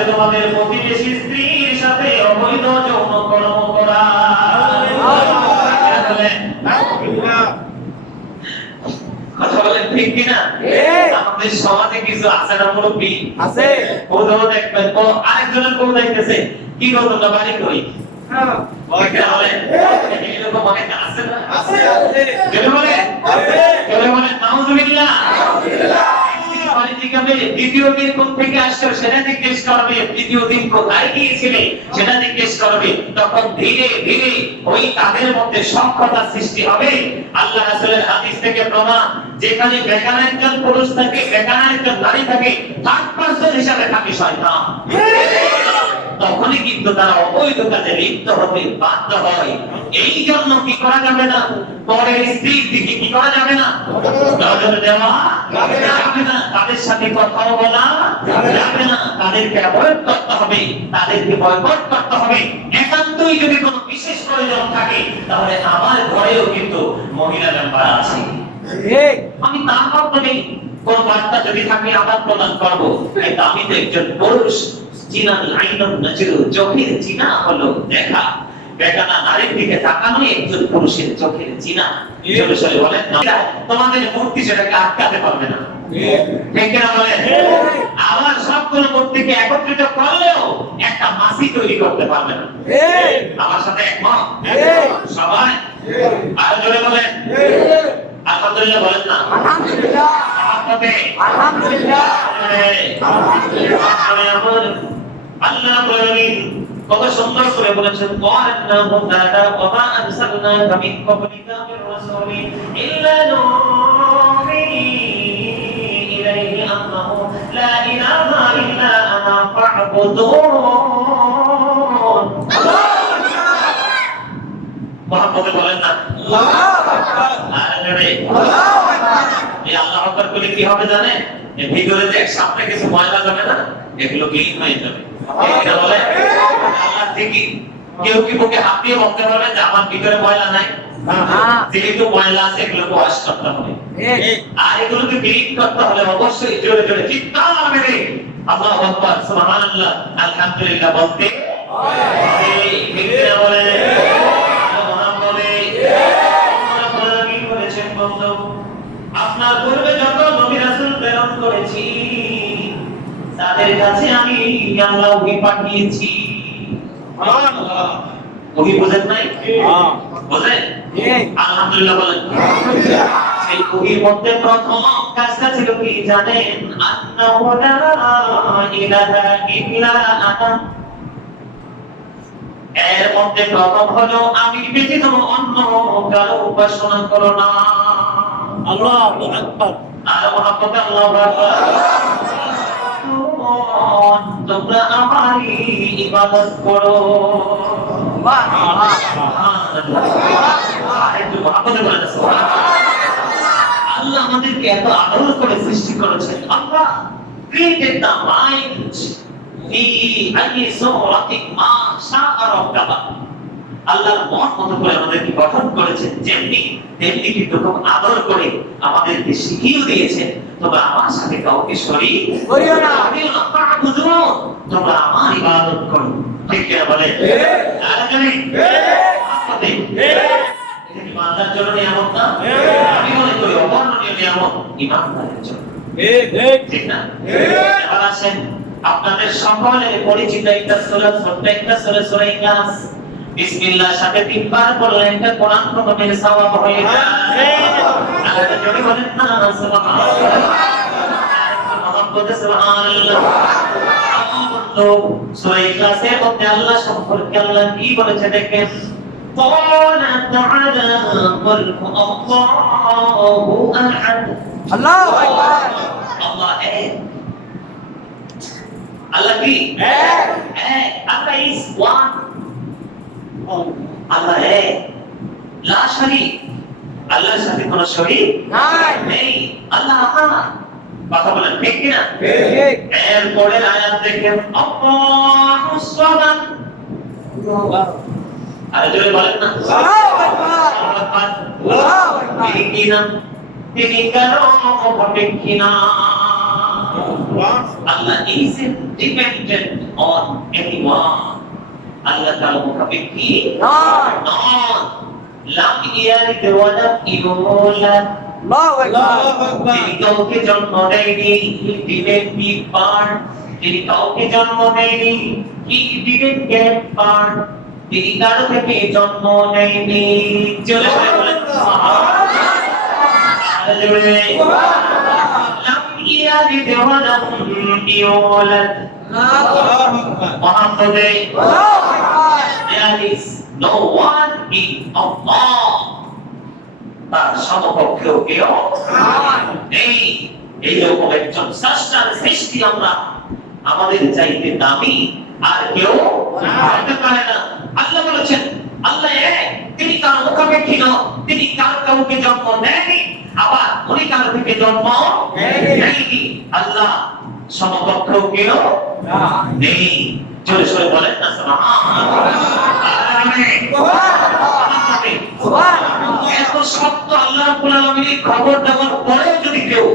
হবে তোমাদের প্রতিবেশী স্ত্রীর সাথে অবৈধ যৌন কর্ম করা। কথা বলেন ঠিক কিনা? আমাদের সমাজে কিছু আছে না মুরব্বী? আছে। কোথাও দেখবেন আরেকজনের বউ দেখতেছে, কি গো তোমরা বাড়ি কই? এরকম অনেক আছে না? আছে। নাউজুবিল্লাহ। দ্বিতীয় দিন কোথা থেকে আসছো সেটা জিজ্ঞেস করবে, তৃতীয় দিন কোথায় গিয়েছিলে সেটা জিজ্ঞেস করবে। তখন ধীরে ধীরে ওই তাদের মধ্যে সখ্যতা সৃষ্টি হবে। আল্লাহ রাসূলের হাদিস থেকে প্রমাণ, যেখানে বেগানা একজন পুরুষ থাকে, বেগানা একজন নারী থাকে, থার্ড পারসন হিসাবে থাকে শয়তান। তখনই কিন্তু তারা অবৈধ কাজে লিপ্ত হতে বাধ্য হয়। এই জন্য কি করা যাবে না? পরের স্ত্রীর দিকে কি করা যাবে না? নজর দেওয়া যাবে না। তাদের সাথে কথা বলা যাবে না। তাদেরকে অ্যাভয়েড করতে হবে, তাদেরকে বয়কট করতে হবে। একান্তই যদি কোনো বিশেষ প্রয়োজন থাকে, তাহলে আমার ঘরেও কিন্তু মহিলা মেম্বার আছে। আমি তার মাধ্যমে কোন বার্তা যদি থাকে আদান প্রদান করবো, কিন্তু আমি তো একজন পুরুষ। জিনাল আইনুন নজরু, চোখের জিনা হলো দেখা। বেগানা নারীর দিকে তাকানো একজন পুরুষের চোখের জিনা। জোরে সোরে বলেন না। তোমাদের মূর্তি সেটাকে আটকাতে পারবে না। ঠিক কিনা বলেন? আমার সবগুলো মূর্তিকে একত্রিত করলেও একটা মাসি তৈরি করতে পারবে না। আমার সাথে একমত সবাই? আর জোরে বলেন আলহামদুলিল্লাহ। বলেন না আলহামদুলিল্লাহ। আলহামদুলিল্লাহ। আল্লাহ বলেন কত সুন্দর করে বলেছেন, ওয়ান্নাহু তাআলা ওয়া মা আরসালনাকা মিন ক্বাবলিকা মির রাসূলিন ইল্লা নূহি ইলাইহি আন্নাহু লা ইলাহা ইল্লা আনা ফা'বুদুন। মুহাম্মদ বলেন না আল্লাহু আকবার। আরে আল্লাহু আকবার। এই আল্লাহু আকবার বলে কি হবে জানেন? এই ভিতরে যে সামনে কিছু ময়লা জমে না, এগুলো ক্লিন হয়ে যাবে। এটা বলে আল্লাহ ঠিকই। কেউ কি বুকে হাত দিয়ে বলতে পারবে যে আমার ভিতরে ময়লা নাই? যেহেতু ময়লা আছে এগুলো ওয়াশ করতে হবে। আর এগুলোকে ক্লিন করতে হলে অবশ্যই জোরে জোরে চিৎকার মেরে আল্লাহু আকবার, সুবহানাল্লাহ, আলহামদুলিল্লাহ বলতে হবে। ঠিক না বলে আপনার পূর্বে যত নবী রাসূল প্রেরণ করেছি, তাদের কাছে আমি আল্লাহ ওহী পাঠিয়েছি। সুবহানাল্লাহ। ওহী বুঝেন নাই? বুঝেন? আলহামদুলিল্লাহ বলেন। আলহামদুলিল্লাহ। সেই ওহীর মধ্যে প্রথম কাজটা ছিল কি জানেন? আন্নাহু লা ইলাহা ইল্লা আনা। এর মধ্যে প্রথম হলো আমি ব্যতীত অন্য কারো উপাসনা করো না। আল্লাহু আকবার। আর মুহাম্মদ আল্লাহু আকবার। তোমরা আমারই ইবাদত করো। আল্লাহ আমাদেরকে এত আদর করে সৃষ্টি করেছেন। আল্লাহ created the mind fi ayyi suratin ma sha'a rabbuka। আল্লাহর মন মতো করে আমাদেরকে গঠন করেছেন, যেমনি তেমনি কিন্তু খুব আদর করে আমাদেরকে শিখিয়ে দিয়েছেন, তোমরা আমার সাথে কাউকে শরীক করিও না। তোমরা আমার ইবাদত করো। ঠিক কিনা বলেন? আর জানেন এটা কি বান্দার জন্য নিয়ামত না? আমি মনে করি অবর্ণনীয় নিয়ামত ইমানদারের জন্য। ঠিক না? এবার আসেন, আপনাদের সকলের পরিচিত একটা সূরা, ছোট্ট একটা সূরা, সূরা ইখলাস। বিসমিল্লাহর সাথে তিনবার পড়লে একটা কোরআন খতমের সওয়াব হয়ে যায়। আল্লাহ জোরে বলেন না সুবহানাল্লাহ। মুহাম্মদ সুবহানাল্লাহ। তো সূরা ইখলাসের মধ্যে আল্লাহ সম্পর্কে আল্লাহ কি বলেছে দেখেন, ক্বালা তাআলা কুল আল্লাহু আহাদ। আল্লাহু আকবার। আল্লাহ এক। আল্লাহ কি এক? এক। আল্লাহ ইজ ওয়ান। আল্লাহ এক, লা শরীক। আল্লাহর সাথে কোনো শরীক নেই। আল্লাহ আহাদ। কথা বলেন ঠিক কি না? ঠিক। এর পরের আয়াত দেখেন, আল্লাহুস সামাদ। আর জোরে বলেন না আল্লাহু আকবার। আল্লাহু আকবার। তিনি কি না? তিনি কারো অপেক্ষা না। Allah is dependent on anyone. Allah তাআলা মুখাপেক্ষী নয়। নন। লাম ইয়ালিদ ওয়া লাম ইউলাদ, আল্লাহু আকবার। তিনি কাউকে জন্ম দেয়নি, he didn't give birth, তিনি কাউকে জন্ম দেয়নি, he didn't get birth, তিনি কারো থেকে জন্ম নেয়নি। চলে সবাই বলেন সুবহানাল্লাহ। লাম ইয়ালিদ ওয়া লাম ইউলাদ, মুহাম্মাদে আল্লাহু আকবার। there is no one in Allah, তার সমকক্ষেও কেউ নেই। এইরকম একজন স্রষ্টার সৃষ্টি আমরা, আমাদের চাইতে দামি আর কেউ হতে পারে না। আল্লাহ বলেছেন আল্লাহ এক, তিনি কার মুখাপেক্ষী নন, তিনি কার কাউকে জন্ম দেননি, আবার উনি কার থেকে জন্ম নেয়নি। আল্লাহ সমকক্ষেও কেউ নেই। জোরে সরে বলেন না সুবহানাল্লাহ। এত শব্দ আল্লাহ রাব্বুল আলামিনের খবর দেওয়ার পরেও যদি কেউ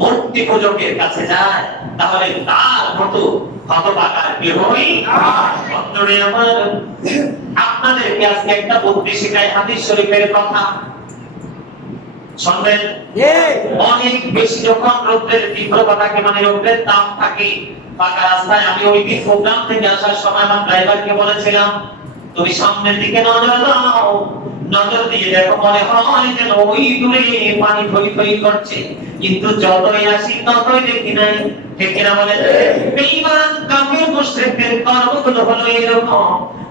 মূর্তি পূজকের কাছে যায়, তাহলে তার মতো হতভাগা কেউই বন্ধুরে আমার, আপনাদেরকে আজকে একটা বুদ্ধি শেখাই, হাদিস শরীফের কথা শুনবেন। অনেক বেশি যখন রোদ্রের তীব্রতা থাকে, মানে রোদ্রের তাপ থাকে পাকা রাস্তায়, আমি ওই দিন প্রোগ্রাম থেকে আসার সময় আমার ড্রাইভারকে বলেছিলাম, তুমি সামনের দিকে নজর দাও, নজর দিয়ে দেখো মনে হয় যেন ওই দূরে পানি থই থই করছে, কিন্তু যতই আসি ততই দেখি নাই। ঠিক কিনা বলে? বেঈমান কাফির মুশরিকদের কর্মগুলো হলো এরকম।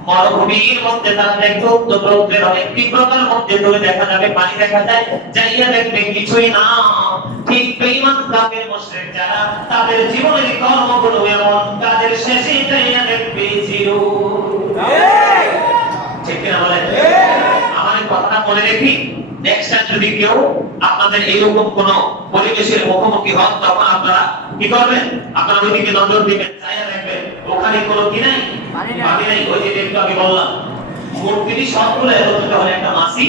মরুভূমির মধ্যে তারা দেখবে উত্তপ্রোত্রের অনেক তীব্রতার মধ্যে দূরে দেখা যাবে পানি দেখা যায়, যাইয়া দেখবে কিছুই না। ঠিক বেঈমান কাফির মুশরিক যারা, তাদের জীবনের কর্মগুলো এমন, কাজের শেষে যাইয়া দেখবে জিরো। ঠিক কিনা বলেন? আমার কথাটা মনে রেখি, নেক্সট টাইম যদি কেউ আপনাদের এইরকম কোন পরিবেশের মুখোমুখি হন, তখন আপনারা কি করবেন? আপনারা ওইদিকে নজর দিবেন, চাইয়া দেখবেন ওখানে কোনো কি নাই, পানি নাই। ওই যে একটু আগে বললাম, মূর্তিটি সবগুলো একত্রিত হলে একটা মাছি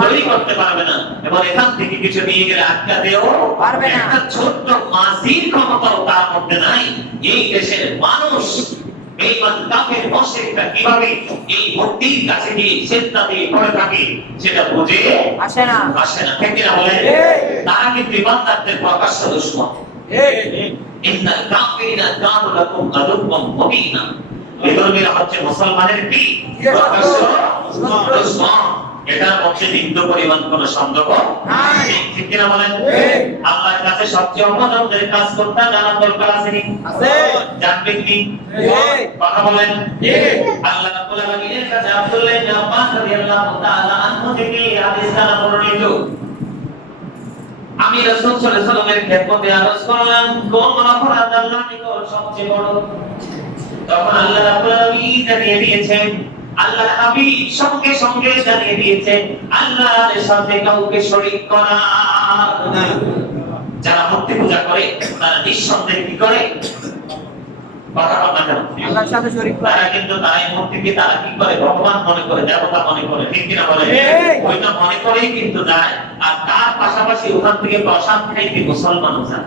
তৈরি করতে পারবে না, এবং এখান থেকে কিছু নিয়ে গেলে আটকাতেও পারবে না। একটা ছোট্ট মাছির ক্ষমতাও তার মধ্যে নাই। এই দেশের মানুষ বেঈমান কাফের মুশরিকরা কিভাবে এই মূর্তির কাছে গিয়ে সিজদা দিয়ে পড়ে থাকে সেটা বুঝে আসে না। ঠিক কিনা বলেন? তারা কিন্তু ইমানদারদের প্রকাশ্য দুশমন। ইন্নাল কাফিরিনা কানু লাকুম আদুওয়াম মুবিনা, বিধর্মীরা হচ্ছে মুসলমানের কি প্রকাশ্য দুশমন। এটার মধ্যে বিন্দু পরিমাণ কোন সন্দেহ নাই। ঠিক কিনা বলেন? আল্লাহর কাছে সবচেয়ে অপছন্দের কাজ করতে জানার দরকার আছে কি? আছে। জানবেন কি? কথা বলেন। আল্লাহ রাব্বুল আলামিনের কাছে আব্দুল্লাহ ইবনে আব্বাস রাদিয়াল্লাহু তাআলা আনহু থেকে হাদিসটা বর্ণিত, আমি রাসূল সাল্লাল্লাহু আলাইহি ওয়াসাল্লামের খেদমতে আরজ করলাম, কোন অপরাধ আল্লাহর নিকট সবচেয়ে বড়? তখন আল্লাহ রাব্বুল আলামিন জানিয়ে দিয়েছেন, আল্লাহর হাবিব সঙ্গে সঙ্গে জানিয়ে দিয়েছেন, আল্লাহর সাথে কাউকে শরীক করা। যারা মূর্তি পূজা করে তারা নিঃসন্দেহে কি করে? কথা বলা যায় আল্লাহর সাথে শরীক করে। তারা কিন্তু তাই মূর্তিকে তারা কি করে? ভগবান মনে করে, দেবতা মনে করে। ঠিক কিনা বলে? ওইটা মনে করেই কিন্তু যায়, আর তার পাশাপাশি ওখান থেকে প্রসাদ খাইতে মুসলমানও যায়।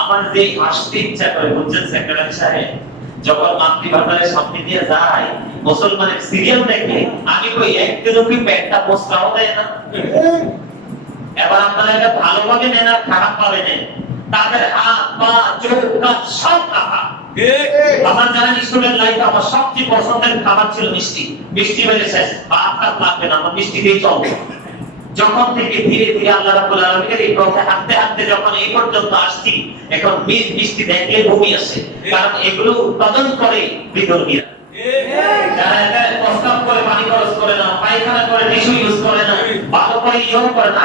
আমার যে আসতে ইচ্ছা করে, বুঝছেন সেক্রেটারি সাহেব, যখন মাতৃভান্ডারের সামনে দিয়ে যায়, মুসলমানের সিরিয়াল দেখে আমি কই একদিনও কি পেটটা পোস্টাও দেয় না? এবার আপনারা এটা ভালোভাবে নেন আর খারাপ ভাবে নেন, তাদের হাত পা চোখ কান সব কাটা। আমার যারা স্টুডেন্ট লাইফে আমার সবচেয়ে পছন্দের খাবার ছিল মিষ্টি। মিষ্টি বেজে শেষ, ভাত টাত লাগবে না, আমার মিষ্টি দিয়ে চলবে। যখন থেকে ধীরে ধীরে আল্লাহ রাব্বুল আলামিনের এই পথে হাঁটতে হাঁটতে যখন এই পর্যন্ত আসছি, এখন মিষ্টি দেখলে বমি আসে, কারণ এগুলো উৎপাদন করে বিধর্মীরা। যারা এটা প্রস্তাব করে পানি খরচ করে না, পায়খানা করে টিস্যু ইউজ করে না, ভালো করে ইউজ করে না।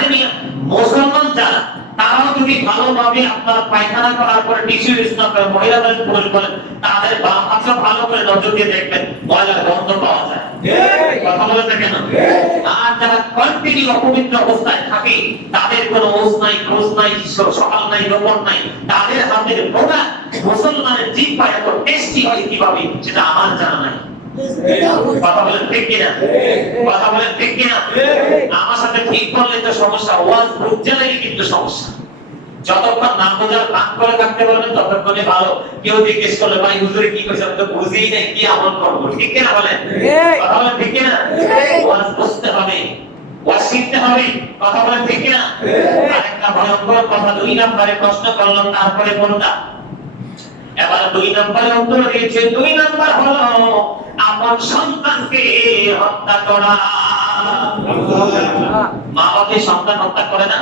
মুসলমান যারা, তারাও যদি ভালোভাবে আপনার পায়খানা করার পরে টিস্যু ইউজ না করে, মহিলাদের পুরুষ বলেন, তাদের বাম হাতটা ভালো করে নজর দিয়ে দেখবেন, ময়লার গন্ধ পাওয়া যায়। কথা বলেন না কেন? আর যারা কন্টিনিউ অপবিত্র অবস্থায় থাকে, তাদের কোনো ওজ নাই, খোঁজ নাই, সকাল নাই, রোপণ নাই, তাদের হাতের বোনা মুসলমানের জিহ্বা এত টেস্টি হয় কিভাবে সেটা আমার জানা নাই। কথা বলেন ঠিক কিনা? কথা বলেন ঠিক কিনা? আমার সাথে ঠিক করলে তো সমস্যা, ওয়াজ বুঝলেই কিন্তু সমস্যা। যতক্ষণ না বোঝার ভাগ করে থাকতে পারবেন ততক্ষণে ভালো। কেউ জিজ্ঞেস করলে ভাই হুজুরে কি কইছে আমি তো বুঝিই নাই, কি আমল করবো? ঠিক কিনা বলেন? কথা বলেন ঠিক কিনা? ওয়াজ বুঝতে হবে, ওয়াজ শিখতে হবে। কথা বলেন ঠিক কিনা? আরেকটা ভয়ঙ্কর কথা 2 নম্বরে প্রশ্ন করলাম, তারপরে কোনটা? এবার 2 নম্বরে উত্তর দিয়েছে। 2 নম্বর হলো আপন সন্তানকে হত্যা করা। মা বাবা সন্তান হত্যা করে না?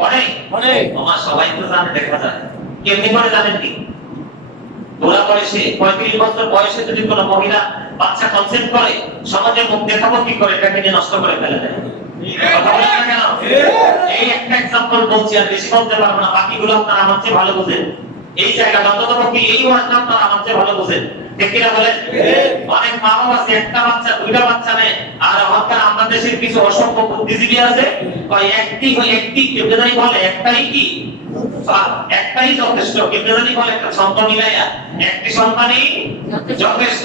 করে। তোমার সবাই তো জানে, দেখা যায়। কেমনি করে জানেন কি? বুড়া বয়সে 35 বছর বয়সে যদি কোনো মহিলা বাচ্চা কনসেপ্ট করে, সমাজের মুখ দেখাবো কি করে, এটাকে নিয়ে নষ্ট করে ফেলে দেয়। কথা বলেন না কেন? এই একটা এক্সাম্পল বলছি, আর বেশি বলতে পারবো না, বাকিগুলো আপনারা আমার চেয়ে ভালো বুঝেন। এই জায়গাটা অন্তত কি এই ওয়ার্ডটা আপনারা আমার চেয়ে ভালো বুঝেন। ঠিক কিনা বলেন? অনেক মা বাবা আছে একটা বাচ্চা 2টা বাচ্চা নেয়, আর হয়তো আমাদের দেশের কিছু অসংখ্য বুদ্ধিজীবী আছে কয় একটি কেমনে জানি বলে একটাই যথেষ্ট, কেমনে জানি বলে একটা ছন্দ মিলাইয়া একটি সন্তানই যথেষ্ট।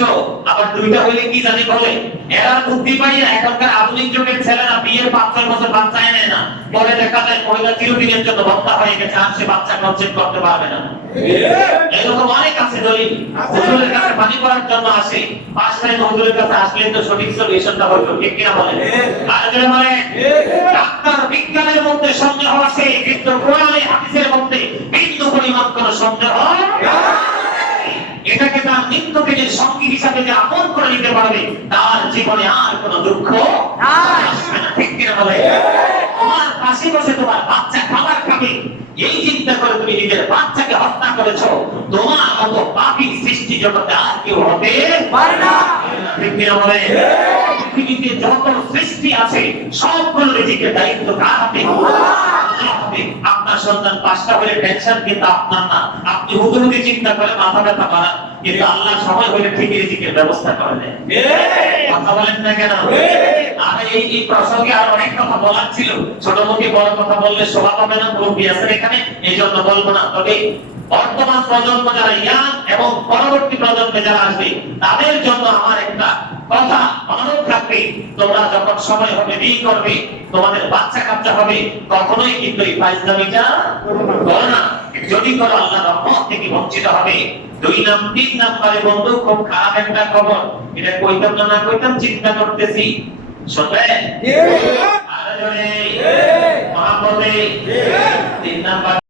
আবার 2টা হইলে কি জানি বলে। এরা বুদ্ধি পাইয়া এখনকার আধুনিক যুগের ছেলেরা বিয়ের 5-6 বছর বাচ্চা এনে না, পরে দেখা যায় মহিলা চিরদিনের জন্য ভর্তা হয়ে গেছে, আর সে বাচ্চা কনসেপ্ট করতে পারবে না। এরকম অনেক আছে দলিল। হুজুরের কাছে পানি করার জন্য আসে, 5 টাইম হুজুরের কাছে আসলে তো সঠিক সলিউশনটা হইতো। ঠিক কিনা বলেন? আর যারা বলে ডাক্তার বিজ্ঞানের মধ্যে সন্দেহ আছে, কিন্তু কোরআনে হাদিসের মধ্যে বিন্দু পরিমাণ কোনো সন্দেহ নাই। এটাকে তার নিত্যদিনের সঙ্গী হিসাবে যে আপন করে নিতে পারবে, তার জীবনে আর কোনো দুঃখ আসবে না। ঠিক কিনা বলেন? তোমার পাশে বসে তোমার বাচ্চা খাবার খাবে, এই চিন্তা করে তুমি নিজের বাচ্চাকে হত্যা করেছো, তোমার মতো পাপী সৃষ্টি জগতে আর কেউ হবে পারে না। ঠিক কিনা বলেন? পৃথিবীতে যত সৃষ্টি আছে সবগুলো নিজেকে দায়িত্ব কার হাতে? আপনার সন্তান 5টা হলে টেনশন কিন্তু আপনার না। আপনি হুদুহুদি চিন্তা করে মাথা ব্যথা করেন, কিন্তু আল্লাহর সময় হলে ঠিক রিজিকের ব্যবস্থা করে দেন। কথা বলেন না কেন? আর এই প্রসঙ্গে আর অনেক কথা বলার ছিল, ছোট মুখে বড় কথা বললে শোভা পাবে না, মুরব্বী আছেন এখানে, এই জন্য বলবো না। তবে বর্তমান প্রজন্ম যারা ইয়াং এবং পরবর্তী প্রজন্মে যারা আসবে, তাদের জন্য আমার একটা কথা অনুরোধ থাকবে, তোমরা যখন সময় হবে বিয়ে করবে, তোমাদের বাচ্চা কাচ্চা হবে, কখনোই কিন্তু এই ফাইজলামিটা করো না। যদি করো আল্লাহর রহমত থেকে বঞ্চিত হবে। 3 নম্বরে বন্ধু খুব খারাপ একটা খবর, এটা কইতাম না কইতাম চিন্তা করতেছি, শুনবেন? আরে জোরে মহাপদে 3 নম্বর